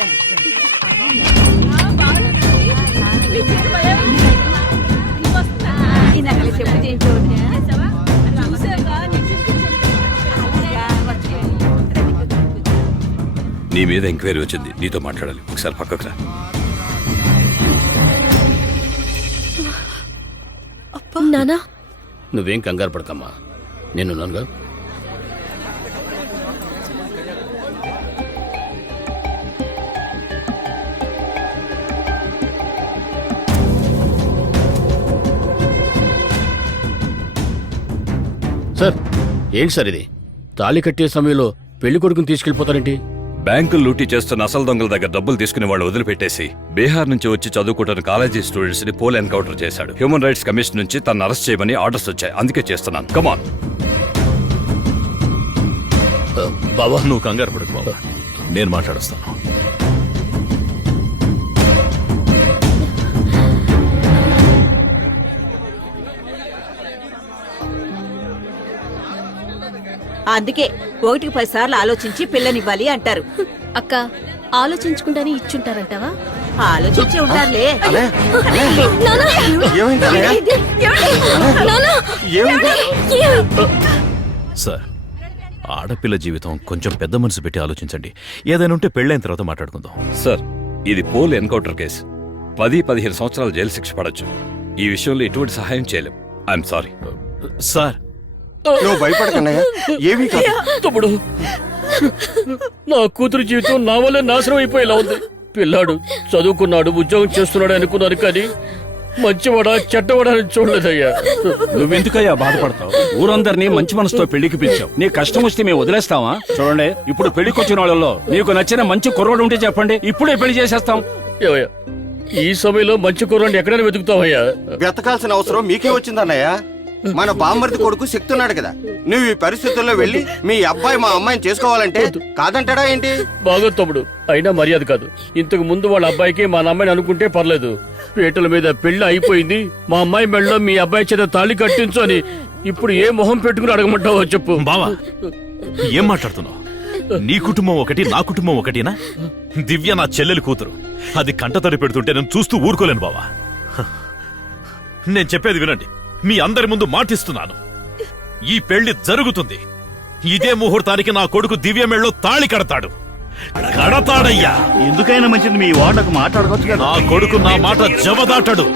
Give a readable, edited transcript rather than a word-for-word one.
నీ మీద ఎంక్వైరీ వచ్చింది, నీతో మాట్లాడాలి. ఒకసారి పక్కకు రా. నానా, నువ్వేం కంగారు పడకమ్మా, నేనున్నానుగా. సార్, ఏంటి సార్ ఇది? తాళి కట్టే సమయంలో పెళ్లి కొడుకుని తీసుకెళ్లిపోతారేంటి? బ్యాంకులు లూటీ చేస్తున్న అసలు దొంగల దగ్గర డబ్బులు తీసుకునే వాళ్ళు వదిలిపెట్టేసి బీహార్ నుంచి వచ్చి చదువుకుంటున్న కాలేజీ స్టూడెంట్స్ ని పోల్ ఎన్కౌంటర్ చేశాడు. హ్యూమన్ రైట్స్ కమిషన్ నుంచి తను అరెస్ట్ చేయమని ఆర్డర్స్ వచ్చాయి, అందుకే చేస్తున్నాను. కమాన్. బాబా, నువ్వు కంగారు పడకు బాబా, నేను మాట్లాడొస్తాను. అందుకే 1కి 10 సార్లు ఆలోచించి పిల్లనివ్వాలి అంటారు. అక్క, ఆలోచించుకుంటానే ఇచ్చుంటారంటావా? ఆలోచించి ఉంటారులే. సార్, ఆడపిల్ల జీవితం కొంచెం పెద్ద మనసు పెట్టి ఆలోచించండి. ఏదైనా ఉంటే పెళ్ళైన తర్వాత మాట్లాడుకుందాం. సార్, ఇది పోల్ ఎన్కౌంటర్ కేసు. 10-15 సంవత్సరాలు జైలు శిక్ష పడొచ్చు. ఈ విషయంలో ఎటువంటి సహాయం చేయలేం. I'm sorry. సార్, నువ్వు భయపడకన్నయ్య, ఏమీ కాదు. తమ్ముడు, నా కూతురు జీవితం నా వల్లే నాశనం అయిపోయేలా ఉంది. పిల్లాడు చదువుకున్నాడు, ఉద్యోగం చేస్తున్నాడు అనుకున్నాను, కానీ మంచివాడా చెడ్డవాడా అని చూడలేదయ్యా. నువ్వెందుకయ్యా బాధపడతావు? ఊరందరినీ మంచి మనసుతో పెళ్లికి పిలిచావు. నీ కష్టం వస్తే మేము వదిలేస్తావా? చూడండి, ఇప్పుడు పెళ్లికొచ్చిన వాళ్ళలో నీకు నచ్చిన మంచి కుర్రోడు ఉంటే చెప్పండి, ఇప్పుడే పెళ్లి చేసేస్తాం. ఏవయ్యా, ఈ సమయంలో మంచి కుర్రాడిని ఎక్కడైనా వెతుకుతావయ్యా? వెతకాల్సిన అవసరం మీకే వచ్చిందన్నయ్య. మన బామ్మర్ది కొడుకు శక్తి ఉన్నాడు కదా. నువ్వు ఈ పరిస్థితుల్లో వెళ్ళి మీ అబ్బాయి మా అమ్మాయిని చేసుకోవాలంటే కాదంటాడా ఏంటి? బాగా తమ్ముడు, అయినా మర్యాద కాదు. ఇంతకు ముందు వాళ్ళ అబ్బాయికి మా అమ్మాయిని అనుకుంటే పర్లేదు. పీటల మీద పెళ్లి అయిపోయింది, మా అమ్మాయి మెళ్ళలో మీ అబ్బాయి చేత తాళి కట్టించు అని ఇప్పుడు ఏ మొహం పెట్టుకుని అడగమంటావో చెప్పు. బావా, ఏం మాట్లాడుతున్నావు? నీ కుటుంబం ఒకటి, నా కుటుంబం ఒకటినా? దివ్య నా చెల్లెలి కూతురు. అది కంటతడి పెడుతుంటే నేను చూస్తూ ఊరుకోలేను బావా. నేను చెప్పేది వినండి, మీ అందరి ముందు మాటిస్తున్నాను, ఈ పెళ్లి జరుగుతుంది. ఇదే ముహూర్తానికి నా కొడుకు దివ్య మెళ్ళలో తాళి కడతాడు. కడతాడయ్యా. ఎందుకైనా మంచిది మీ వాడకు మాట్లాడుకోవచ్చు. నా కొడుకు నా మాట జవదాటడు.